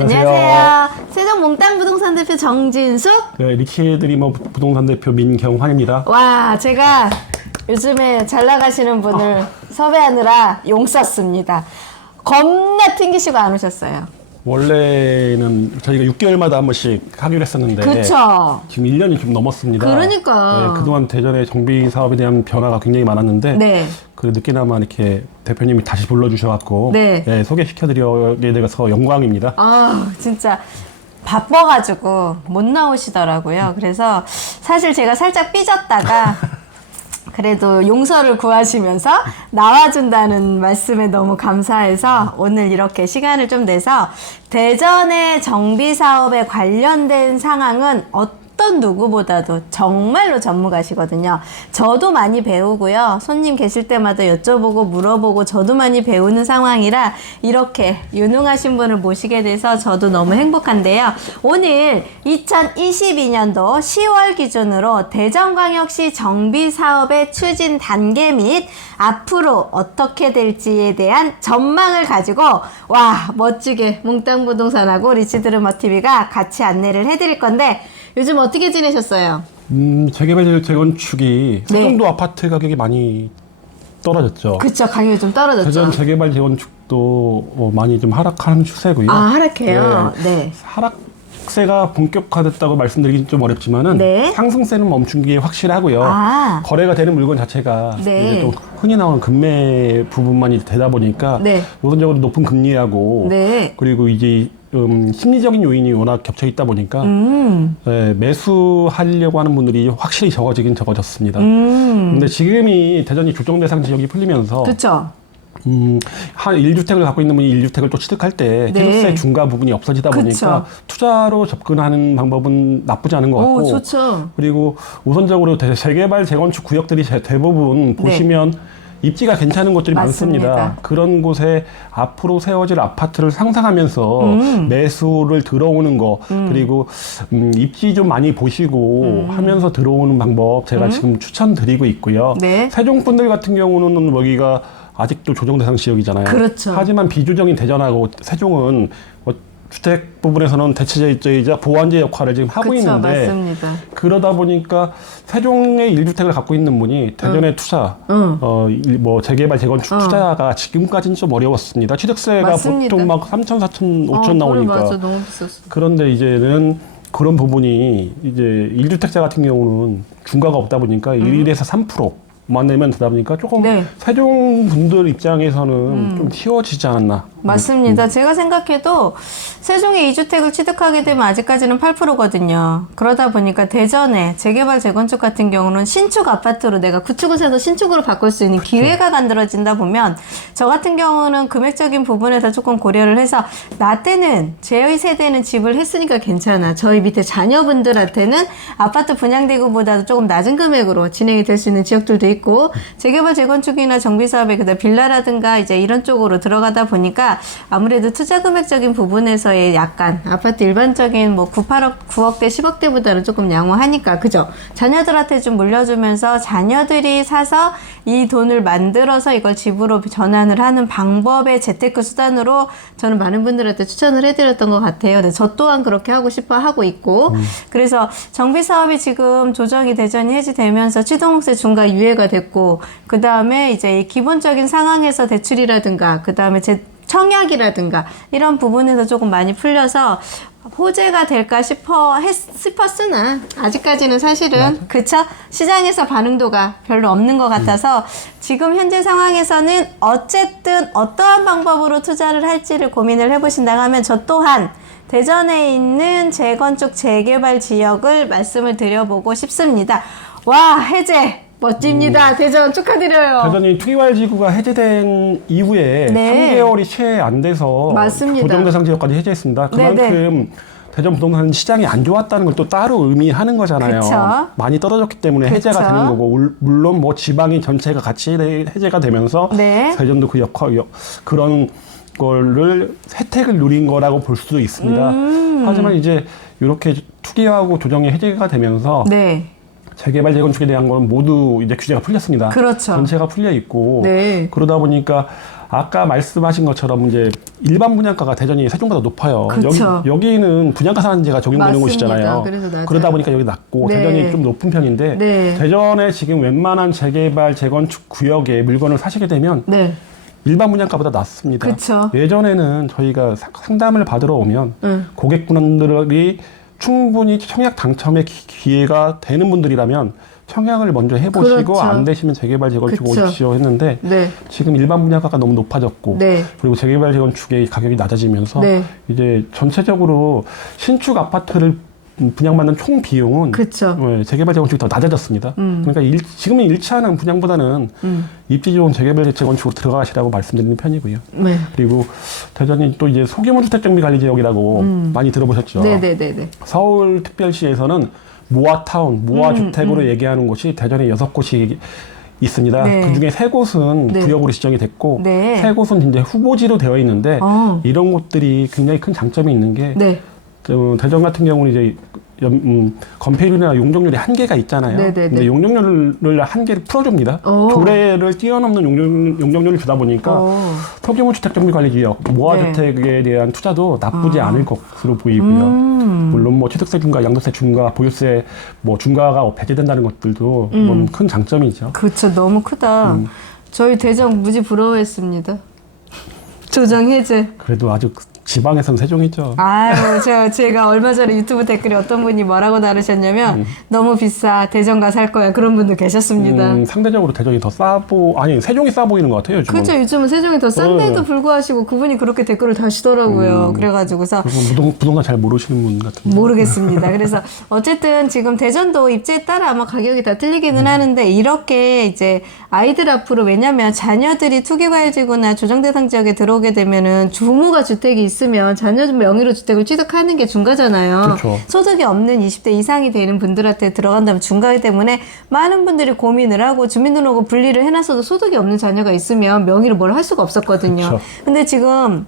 안녕하세요. 세종 몽땅 부동산 대표 정진숙. 네, 리치드리머 부동산 대표 민경환입니다. 와, 제가 요즘에 잘 나가시는 분을 섭외하느라 용 썼습니다. 겁나 튕기시고 안 오셨어요. 원래는 저희가 6개월마다 한 번씩 하기로 했었는데 그쵸? 지금 1년이 좀 넘었습니다. 그러니까. 네, 그동안 대전의 정비 사업에 대한 변화가 굉장히 많았는데 네. 그 늦게나마 이렇게 대표님이 다시 불러주셔갖고 네. 소개시켜드리게 돼서 영광입니다. 아, 진짜 바빠가지고 못 나오시더라고요. 그래서 사실 제가 살짝 삐졌다가 그래도 용서를 구하시면서 나와준다는 말씀에 너무 감사해서 오늘 이렇게 시간을 좀 내서 대전의 정비 사업에 관련된 상황은 어떤 누구보다도 정말로 전문가시거든요. 저도 많이 배우고요. 손님 계실 때마다 여쭤보고 물어보고 저도 많이 배우는 상황이라 이렇게 유능하신 분을 모시게 돼서 저도 너무 행복한데요. 오늘 2022년도 10월 기준으로 대전광역시 정비사업의 추진 단계 및 앞으로 어떻게 될지에 대한 전망을 가지고 와 멋지게 몽땅부동산하고 리치드리머TV가 같이 안내를 해드릴 건데 요즘 어떻게 지내셨어요? 재개발 재건축이 네. 세종도 아파트 가격이 많이 떨어졌죠. 그쵸, 가격이 좀 떨어졌죠. 대전 재개발 재건축도 많이 좀 하락하는 추세고요. 아, 하락해요? 네. 하락세가 본격화됐다고 말씀드리긴 좀 어렵지만은 네. 상승세는 멈춘 게 확실하고요. 아. 거래가 되는 물건 자체가 네. 이제 또 흔히 나오는 금매 부분만이 되다 보니까 네. 우선적으로 높은 금리하고 네. 그리고 이제 심리적인 요인이 워낙 겹쳐 있다 보니까 매수하려고 하는 분들이 확실히 적어지긴 적어졌습니다. 근데 지금이 대전이 조정 대상 지역이 풀리면서 그쵸. 한 1주택을 갖고 있는 분이 1주택을 또 취득할 때 네. 취득세 중과 부분이 없어지다 그쵸. 보니까 투자로 접근하는 방법은 나쁘지 않은 것 같고 오, 좋죠. 그리고 우선적으로 재개발 재건축 구역들이 대부분 보시면 입지가 괜찮은 곳들이 맞습니다. 많습니다. 그런 곳에 앞으로 세워질 아파트를 상상하면서 매수를 들어오는 거 그리고 입지 좀 많이 보시고 하면서 들어오는 방법 제가 지금 추천드리고 있고요. 네. 세종 분들 같은 경우는 여기가 아직도 조정 대상 지역이잖아요. 그렇죠. 하지만 비조정인 대전하고 세종은 주택 부분에서는 대체제이자 보완제 역할을 지금 하고 그쵸, 있는데 맞습니다. 그러다 보니까 세종의 1주택을 갖고 있는 분이 대전의 투자, 재개발, 재건축 투자가 지금까지는 좀 어려웠습니다. 취득세가 맞습니다. 보통 막 3천, 4천, 5천 나오니까. 맞아, 너무 비쌌어. 그런데 이제는 그런 부분이 이제 1주택자 같은 경우는 중과가 없다 보니까 1에서 3%만 내면 되다 보니까 조금 네. 세종 분들 입장에서는 좀 쉬워지지 않았나. 맞습니다. 제가 생각해도 세종에 2주택을 취득하게 되면 아직까지는 8%거든요. 그러다 보니까 대전에 재개발 재건축 같은 경우는 신축 아파트로 내가 구축을 해서 신축으로 바꿀 수 있는 기회가 만들어진다 보면 저 같은 경우는 금액적인 부분에서 조금 고려를 해서 나 때는 저희 세대는 집을 했으니까 괜찮아. 저희 밑에 자녀분들한테는 아파트 분양대구보다도 조금 낮은 금액으로 진행이 될 수 있는 지역들도 있고 재개발 재건축이나 정비사업에 그다음 빌라라든가 이제 이런 쪽으로 들어가다 보니까 아무래도 투자 금액적인 부분에서의 약간 아파트 일반적인 뭐 9, 8억, 9억대, 10억대보다는 조금 양호하니까 그죠? 자녀들한테 좀 물려주면서 자녀들이 사서 이 돈을 만들어서 이걸 집으로 전환을 하는 방법의 재테크 수단으로 저는 많은 분들한테 추천을 해드렸던 것 같아요. 근데 저 또한 그렇게 하고 싶어 하고 있고 그래서 정비사업이 지금 조정이 대전이 해지되면서 취득세 중과 유예가 됐고 그 다음에 이제 기본적인 상황에서 대출이라든가 그 다음에 청약이라든가 이런 부분에서 조금 많이 풀려서 호재가 될까 싶었으나 아직까지는 사실은 그쵸? 시장에서 반응도가 별로 없는 것 같아서 지금 현재 상황에서는 어쨌든 어떠한 방법으로 투자를 할지를 고민을 해보신다고 하면 저 또한 대전에 있는 재건축 재개발 지역을 말씀을 드려보고 싶습니다. 와, 해제 멋집니다. 대전 축하드려요. 대전이 투기활지구가 해제된 이후에 네. 3개월이 채 안 돼서 맞습니다. 조정대상 지역까지 해제했습니다. 그만큼 대전 부동산 시장이 안 좋았다는 걸 또 따로 의미하는 거잖아요. 그쵸. 많이 떨어졌기 때문에 그쵸. 해제가 되는 거고 물론 뭐 지방이 전체가 같이 해제가 되면서 네. 대전도 그 그런 거를 혜택을 누린 거라고 볼 수도 있습니다. 하지만 이제 이렇게 투기하고 조정이 해제가 되면서 네. 재개발 재건축에 대한 건 모두 이제 규제가 풀렸습니다. 그렇죠. 전체가 풀려 있고 네. 그러다 보니까 아까 말씀하신 것처럼 이제 일반 분양가가 대전이 세종보다 높아요. 그쵸. 여기는 분양가 상한제가 적용되는 맞습니다. 곳이잖아요. 그래서 낮아요. 그러다 보니까 여기 낮고 네. 대전이 좀 높은 편인데 네. 대전에 지금 웬만한 재개발, 재건축 구역에 물건을 사시게 되면 네. 일반 분양가보다 낮습니다. 그쵸. 예전에는 저희가 상담을 받으러 오면 고객분들이 충분히 청약 당첨의 기회가 되는 분들이라면 청약을 먼저 해보시고 그렇죠. 안 되시면 재개발 재건축 그쵸. 오십시오 했는데 네. 지금 일반 분양가가 너무 높아졌고 네. 그리고 재개발 재건축의 가격이 낮아지면서 네. 이제 전체적으로 신축 아파트를 분양받는 총 비용은 그쵸. 네, 재개발 재건축이 더 낮아졌습니다. 그러니까 지금은 일치하는 분양보다는 입지 좋은 재개발 재건축으로 들어가시라고 말씀드리는 편이고요. 네. 그리고 대전이 또 이제 소규모 주택정비관리지역이라고 많이 들어보셨죠? 네네네네. 서울특별시에서는 모아타운, 모아주택으로 얘기하는 곳이 대전에 6곳이 있습니다. 네. 그 중에 3곳은 네. 구역으로 지정이 됐고, 네. 3곳은 이제 후보지로 되어 있는데, 이런 곳들이 굉장히 큰 장점이 있는 게, 네. 대전 같은 경우는 이제 건폐율이나 용적률이 한계가 있잖아요. 네네네. 근데 용적률을 한계를 풀어줍니다. 조례를 뛰어넘는 용적률을 주다 보니까 소규모 주택정비관리지역, 모아주택에 대한 투자도 나쁘지 않을 것으로 보이고요. 물론 뭐 취득세 중과, 양도세 중과, 보유세 뭐 중과가 배제된다는 것들도 뭐 큰 장점이죠. 그렇죠. 너무 크다. 저희 대전 무지 부러워했습니다. 조정 해제. 그래도 아주 지방에서는 세종이죠. 아유, 제가 얼마 전에 유튜브 댓글에 어떤 분이 뭐라고 다루셨냐면 너무 비싸, 대전 살 거야. 그런 분들 계셨습니다. 상대적으로 대전이 더 아니 세종이 싸 보이는 것 같아요. 요즘은. 그렇죠. 요즘은 세종이 더 싼데도 불구하시고 그분이 그렇게 댓글을 다시더라고요. 그래가지고서 부동산 잘 모르시는 분 같은데. 모르겠습니다. 그래서 어쨌든 지금 대전도 입지에 따라 아마 가격이 다 틀리기는 하는데 이렇게 이제 아이들 앞으로 왜냐면 자녀들이 투기과열지구나 조정대상 지역에 들어오게 되면은 부모가 주택이 있으면 자녀 명의로 주택을 취득하는 게 중과잖아요. 그렇죠. 소득이 없는 20대 이상이 되는 분들한테 들어간다면 중과이기 때문에 많은 분들이 고민을 하고 주민등록을 분리를 해놨어도 소득이 없는 자녀가 있으면 명의로 뭘 할 수가 없었거든요. 그렇죠. 근데 지금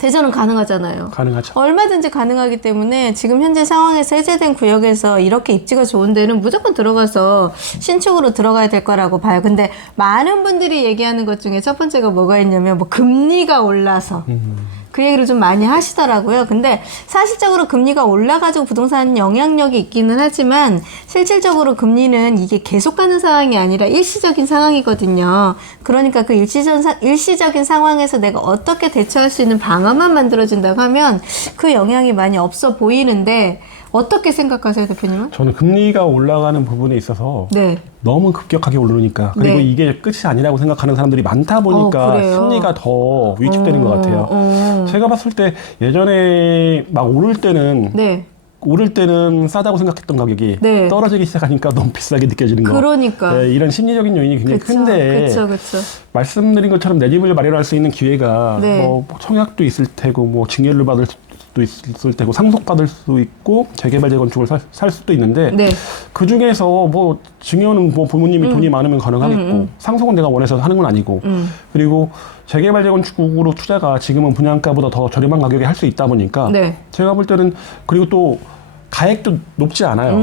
대전은 가능하잖아요. 가능하죠. 얼마든지 가능하기 때문에 지금 현재 상황에서 해제된 구역에서 이렇게 입지가 좋은 데는 무조건 들어가서 신축으로 들어가야 될 거라고 봐요. 근데 많은 분들이 얘기하는 것 중에 첫 번째가 뭐가 있냐면 뭐 금리가 올라서 그 얘기를 좀 많이 하시더라고요. 근데 사실적으로 금리가 올라가지고 부동산 영향력이 있기는 하지만 실질적으로 금리는 이게 계속 가는 상황이 아니라 일시적인 상황이거든요. 그러니까 그 일시적인 상황에서 내가 어떻게 대처할 수 있는 방안만 만들어진다고 하면 그 영향이 많이 없어 보이는데 어떻게 생각하세요, 대표님은? 저는 금리가 올라가는 부분에 있어서 네. 너무 급격하게 오르니까 그리고 네. 이게 끝이 아니라고 생각하는 사람들이 많다 보니까 그래요? 심리가 더 위축되는 것 같아요. 제가 봤을 때 예전에 막 네. 오를 때는 싸다고 생각했던 가격이 네. 떨어지기 시작하니까 너무 비싸게 느껴지는 거. 그러니까. 네, 이런 심리적인 요인이 굉장히 큰데 그쵸. 말씀드린 것처럼 내 집을 마련할 수 있는 기회가 네. 뭐 청약도 있을 테고 뭐 증여를 받을 수도 있을 테고 상속받을 수 있고 재개발 재건축을 살 수도 있는데 네. 그 중에서 뭐 증여는 뭐 부모님이 돈이 많으면 가능하겠고 상속은 내가 원해서 하는 건 아니고 그리고 재개발 재건축으로 투자가 지금은 분양가보다 더 저렴한 가격에 할 수 있다 보니까 네. 제가 볼 때는 그리고 또 가액도 높지 않아요.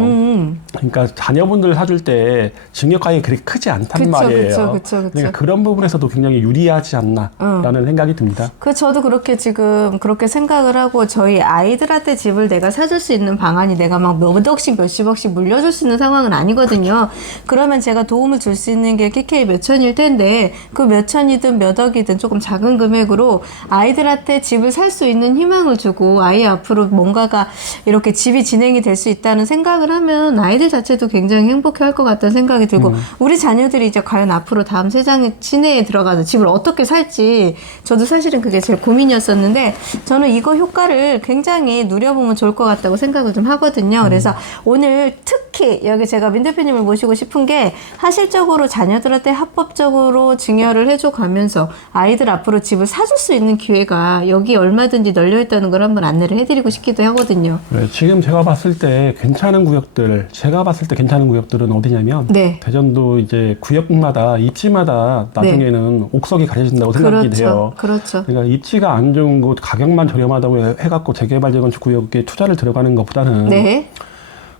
그러니까 자녀분들 사줄 때 증여가액이 그렇게 크지 않단 말이에요. 그쵸. 그러니까 그런 부분에서도 굉장히 유리하지 않나라는 생각이 듭니다. 저도 그렇게 지금 그렇게 생각을 하고 저희 아이들한테 집을 내가 사줄 수 있는 방안이 내가 막 몇 억씩 몇십억씩 물려줄 수 있는 상황은 아니거든요. 그러면 제가 도움을 줄 수 있는 게 KK 몇천일 텐데 그 몇천이든 몇 억이든 조금 작은 금액으로 아이들한테 집을 살 수 있는 희망을 주고 아이 앞으로 뭔가가 이렇게 집이 진행이 될 수 있다는 생각을 하면 아이들 자체도 굉장히 행복해할 것 같다는 생각이 들고 우리 자녀들이 이제 과연 앞으로 다음 시내에 들어가서 집을 어떻게 살지 저도 사실은 그게 제일 고민이었었는데 저는 이거 효과를 굉장히 누려보면 좋을 것 같다고 생각을 좀 하거든요. 그래서 오늘 특히 여기 제가 민 대표님을 모시고 싶은 게 사실적으로 자녀들한테 합법적으로 증여를 해줘 가면서 아이들 앞으로 집을 사줄 수 있는 기회가 여기 얼마든지 널려있다는 걸 한번 안내를 해드리고 싶기도 하거든요. 네, 지금 제가 봤을 때 괜찮은 구역들은 어디냐면 네. 대전도 이제 구역마다 입지마다 나중에는 옥석이 가려진다고 생각이 돼요. 그렇죠. 그러니까 입지가 안 좋은 곳 가격만 저렴하다고 해갖고 재개발 재건축 구역에 투자를 들어가는 것보다는 네.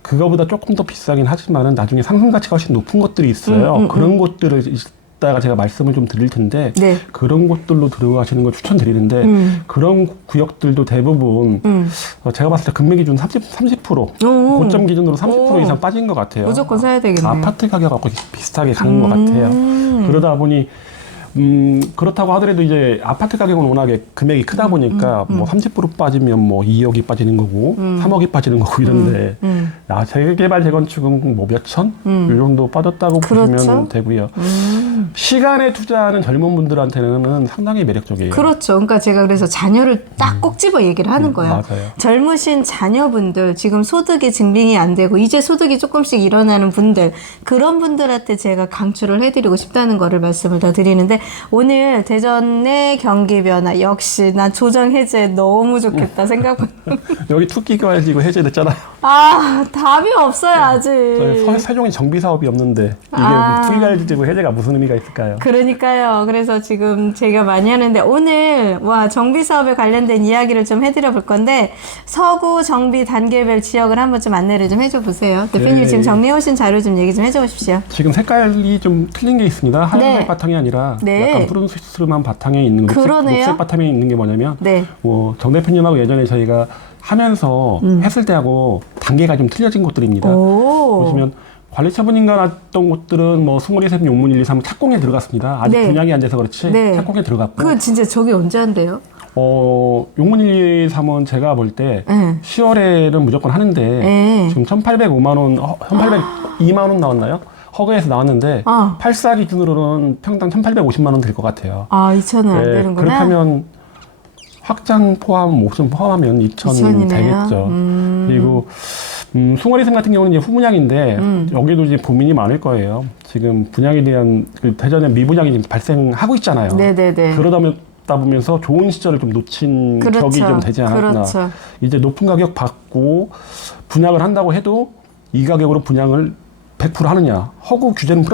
그거보다 조금 더 비싸긴 하지만은 나중에 상승 가치가 훨씬 높은 것들이 있어요. 그런 곳들을 이따가 제가 말씀을 좀 드릴 텐데 네. 그런 곳들로 들어가시는 걸 추천드리는데 그런 구역들도 대부분 제가 봤을 때 금매 기준 30% 고점 기준으로 30% 이상 빠진 것 같아요. 무조건 사야 되겠네요. 아파트 가격하고 비슷하게 가는 것 같아요. 그러다 보니 그렇다고 하더라도 이제 아파트 가격은 워낙에 금액이 크다 보니까 뭐 30% 빠지면 뭐 2억이 빠지는 거고 3억이 빠지는 거고 이런데 재개발 재건축은 뭐 몇천 이 정도 빠졌다고 그렇죠. 보시면 되고요. 시간에 투자하는 젊은 분들한테는 상당히 매력적이에요. 그렇죠. 그러니까 제가 그래서 자녀를 딱 꼭 집어 얘기를 하는 거예요. 맞아요. 젊으신 자녀분들, 지금 소득이 증빙이 안 되고 이제 소득이 조금씩 일어나는 분들, 그런 분들한테 제가 강추를 해드리고 싶다는 거를 말씀을 더 드리는데, 오늘 대전의 경기 변화 역시 난 조정 해제 너무 좋겠다 생각은. 여기 투기가 해지고 해제됐잖아요. 아, 답이 없어요 아직. 저희 세종이 정비 사업이 없는데 이게 투기가 해지고 해제가 무슨 의미가 있을까요? 그러니까요. 그래서 지금 제가 많이 하는데 오늘 정비 사업에 관련된 이야기를 좀 해드려 볼 건데, 서구 정비 단계별 지역을 한번 좀 안내를 좀 해줘 보세요. 대표님 네. 지금 정리해 오신 자료 좀 얘기 좀 해줘 보십시오. 지금 색깔이 좀 틀린 게 있습니다. 하얀색 네. 바탕이 아니라 네. 약간 푸른스름한 바탕에 있는 그러네요. 녹색 바탕에 있는 게 뭐냐면 네. 정 대표님하고 예전에 저희가 하면서 했을 때하고 단계가 좀 틀려진 곳들입니다. 오. 보시면 관리처분인가 났던 곳들은 뭐 스몰이샘 용문 1, 2, 3 착공에 들어갔습니다. 아직 네. 분양이 안 돼서 그렇지 네. 착공에 들어갔고 그거 진짜 저기 언제 한대요? 용문 1, 2, 3은 제가 볼 때 네. 10월에는 무조건 하는데 네. 지금 1,805만 원, 1,802만 원 나왔나요? 허그에서 나왔는데 84 기준으로는 평당 1,850만 원 될 것 같아요. 아, 2,000원 안 되는구나. 그렇게 하면 확장 포함, 옵션 포함하면 2,000이 되겠죠. 그리고 숭어리샘 같은 경우는 이제 후분양인데 여기도 이제 고민이 많을 거예요. 지금 분양에 대한 대전에 미분양이 지금 발생하고 있잖아요. 네네네. 그러다 보면서 좋은 시절을 좀 놓친 그렇죠. 격이 좀 되지 않았나. 그렇죠. 이제 높은 가격 받고 분양을 한다고 해도 이 가격으로 분양을 100% 하느냐. 허구 규제는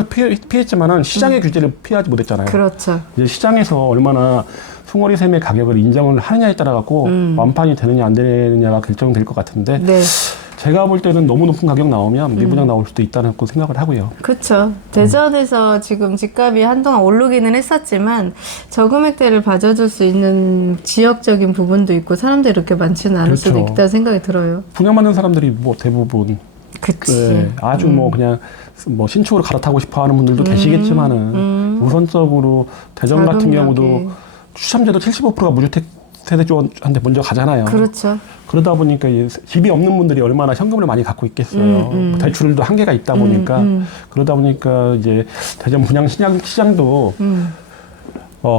피했지만은 시장의 규제를 피하지 못했잖아요. 그렇죠. 이제 시장에서 얼마나 숭어리샘의 가격을 인정을 하느냐에 따라 갖고 완판이 되느냐 안 되느냐가 결정될 것 같은데 네. 제가 볼 때는 너무 높은 가격 나오면 미분양 나올 수도 있다는 생각을 하고요. 그렇죠. 대전에서 지금 집값이 한동안 오르기는 했었지만 저금액대를 봐줘줄 수 있는 지역적인 부분도 있고 사람들이 그렇게 많지는 않을 수도 그렇죠. 있다는 생각이 들어요. 분양받는 사람들이 뭐 대부분 그치. 아주 뭐 그냥 뭐 신축으로 갈아타고 싶어 하는 분들도 계시겠지만은 우선적으로 대전 같은 자금력이. 경우도 추첨제도 75%가 무주택 세대주한테 먼저 가잖아요. 그렇죠. 그러다 보니까 집이 없는 분들이 얼마나 현금을 많이 갖고 있겠어요. 대출도 한계가 있다 보니까 그러다 보니까 이제 대전 분양 시장도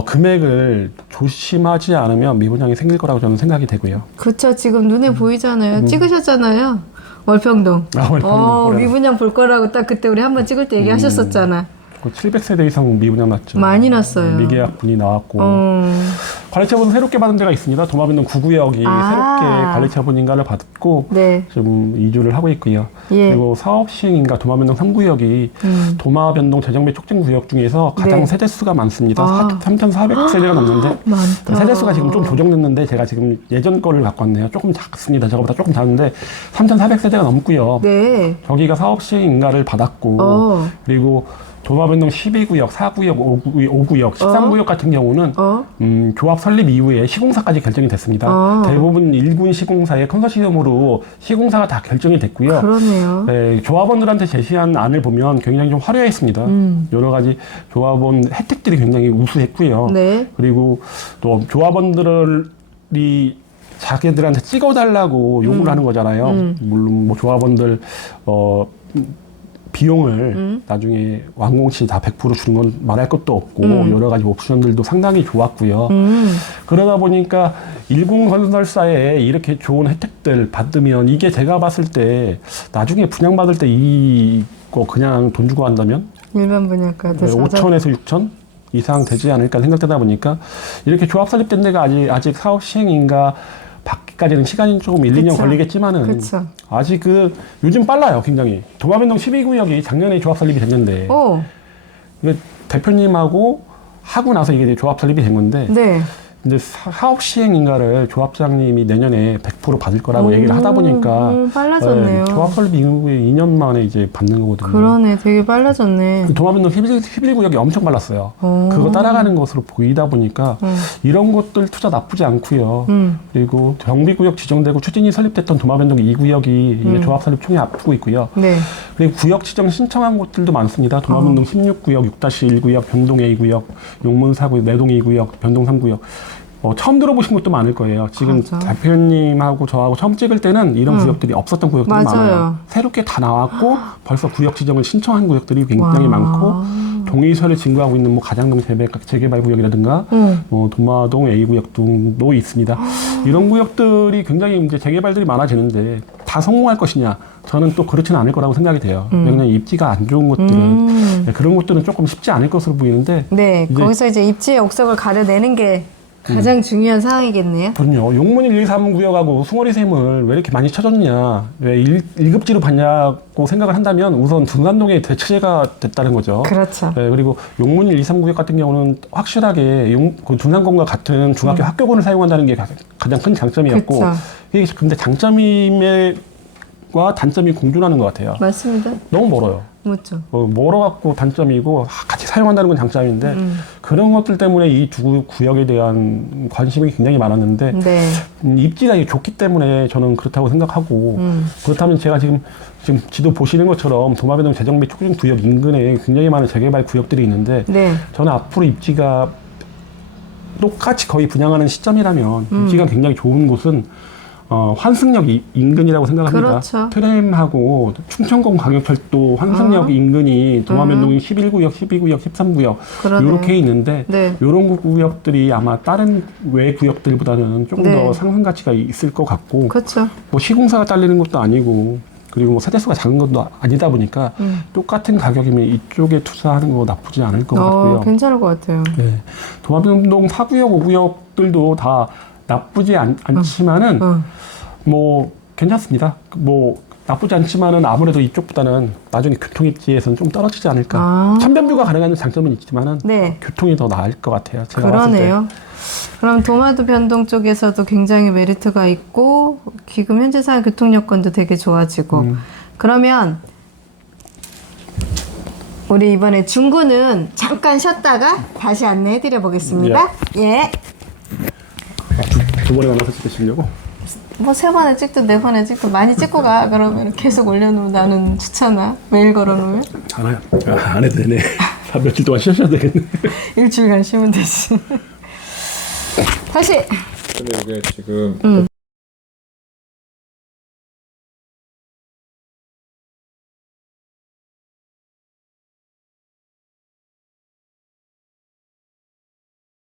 금액을 조심하지 않으면 미분양이 생길 거라고 저는 생각이 되고요. 그렇죠. 지금 눈에 보이잖아요. 찍으셨잖아요. 월평동. 월평동. 미분양 볼 거라고 딱 그때 우리 한번 찍을 때 얘기하셨었잖아. 700세대 이상 미분양 났죠. 많이 났어요. 미계약 분이 나왔고 관리처분 새롭게 받은 데가 있습니다. 도마변동 9구역이 새롭게 관리처분인가를 받고 네. 좀 이주를 하고 있고요. 예. 그리고 사업시행인가 도마변동 3구역이 도마변동 재정비 촉진구역 중에서 가장 네. 세대수가 많습니다. 3,400세대가 넘는데 많다. 세대수가 지금 좀 조정됐는데 제가 지금 예전 거를 갖고 왔네요. 조금 작습니다. 저거보다 조금 작은데 3,400세대가 넘고요. 네. 저기가 사업시행인가를 받았고 그리고 도마변동 12구역, 4구역, 5구역, 13구역 같은 경우는 조합 설립 이후에 시공사까지 결정이 됐습니다. 대부분 1군 시공사의 컨소시엄으로 시공사가 다 결정이 됐고요. 그러네요. 네, 조합원들한테 제시한 안을 보면 굉장히 좀 화려했습니다. 여러 가지 조합원 혜택들이 굉장히 우수했고요. 네. 그리고 또 조합원들이 자기들한테 찍어달라고 요구를 하는 거잖아요. 물론 뭐 조합원들 비용을 나중에 완공 시 다 100% 주는 건 말할 것도 없고 여러 가지 옵션들도 상당히 좋았고요. 그러다 보니까 일군건설사에 이렇게 좋은 혜택들 받으면 이게 제가 봤을 때 나중에 분양받을 때 이거 그냥 돈 주고 한다면 일반 분양가 5천에서 6천 이상 되지 않을까 생각되다 보니까 이렇게 조합 설립된 데가 아직 사업 시행인가 받기까지는 시간이 조금 1, 2년 걸리겠지만은 그쵸. 아직 요즘 빨라요, 굉장히. 도마변동 12구역이 작년에 조합 설립이 됐는데 오. 대표님하고 하고 나서 이게 조합 설립이 된 건데 네. 이제 사업 시행인가를 조합장님이 내년에 100% 받을 거라고 얘기를 하다 보니까 빨라졌네요. 조합 설립 이후에 2년 만에 이제 받는 거거든요. 그러네, 되게 빨라졌네. 도마변동 11구역이 엄청 빨랐어요. 그거 따라가는 것으로 보이다 보니까 이런 것들 투자 나쁘지 않고요. 그리고 경비구역 지정되고 추진이 설립됐던 도마변동 2구역이 이제 조합 설립 총에 앞두고 있고요. 네. 그리고 구역 지정 신청한 곳들도 많습니다. 도마변동 16구역, 6-1구역, 변동 A구역, 용문 4구역, 내동 2구역, 변동 3구역. 처음 들어보신 것도 많을 거예요. 지금 맞아. 대표님하고 저하고 처음 찍을 때는 이런 구역들이 없었던 구역들이 맞아요. 많아요. 새롭게 다 나왔고 벌써 구역 지정을 신청한 구역들이 굉장히 와. 많고 동의서를 진구하고 있는 뭐 가장동 재개발 구역이라든가 도마동 A구역 등도 있습니다. 이런 구역들이 굉장히 이제 재개발들이 많아지는데 다 성공할 것이냐? 저는 또 그렇지는 않을 거라고 생각이 돼요. 왜냐면 입지가 안 좋은 것들은 그런 것들은 조금 쉽지 않을 것으로 보이는데 네, 거기서 이제 입지의 옥석을 가려내는 게 가장 중요한 사항이겠네요. 그럼요. 용문 1, 2, 3 구역하고 숭어리 샘을 왜 이렇게 많이 쳐줬냐, 왜 1급지로 받냐고 생각을 한다면 우선 둔산동의 대체제가 됐다는 거죠. 그렇죠. 네, 그리고 용문 1, 2, 3 구역 같은 경우는 확실하게 그 둔산공과 같은 중학교 학교권을 사용한다는 게 가장 큰 장점이었고, 그쵸. 이게 근데 장점과 단점이 공존하는 것 같아요. 맞습니다. 너무 멀어요. 맞죠. 멀어갖고 단점이고 같이 사용한다는 건 장점인데 그런 것들 때문에 이 두 구역에 대한 관심이 굉장히 많았는데 네. 입지가 좋기 때문에 저는 그렇다고 생각하고 그렇다면 제가 지금 지도 보시는 것처럼 도마변동 재정비 촉진 구역 인근에 굉장히 많은 재개발 구역들이 있는데 네. 저는 앞으로 입지가 똑같이 거의 분양하는 시점이라면 입지가 굉장히 좋은 곳은 환승역 인근이라고 생각합니다. 그렇죠. 트램하고 충청권 광역철도 환승역 인근이 도마변동 11구역, 12구역, 13구역 그러네요. 이렇게 있는데 네. 이런 구역들이 아마 다른 외 구역들보다는 조금 네. 더 상승 가치가 있을 것 같고 그렇죠. 뭐 시공사가 딸리는 것도 아니고 그리고 뭐 세대수가 작은 것도 아니다 보니까 똑같은 가격이면 이쪽에 투자하는 거 나쁘지 않을 것 같고요. 괜찮을 것 같아요. 네. 도마변동 4구역, 5구역들도 다 나쁘지 않지만은 뭐 괜찮습니다. 뭐 나쁘지 않지만은 아무래도 이쪽보다는 나중에 교통 입지에서는 좀 떨어지지 않을까. 천변뷰가 가능한 장점은 있지만은 네. 교통이 더 나을 것 같아요. 제가 그러네요. 봤을 때. 그럼 도마도 변동 쪽에서도 굉장히 메리트가 있고 지금 현재 상황 교통 여건도 되게 좋아지고 그러면 우리 이번에 중구는 잠깐 쉬었다가 다시 안내해 드려 보겠습니다. 예. 두 번에 나눠서 찍으시려고? 뭐 3번에 찍든 4번에 찍든 많이 찍고 가. 그러면 계속 올려놓으면 나는 좋잖아. 매일 걸어놓으면. 안 해도 되네. 며칠 동안 쉬셔야 되겠네. 일주일간 쉬면 되지. 다시. 근데 이게 지금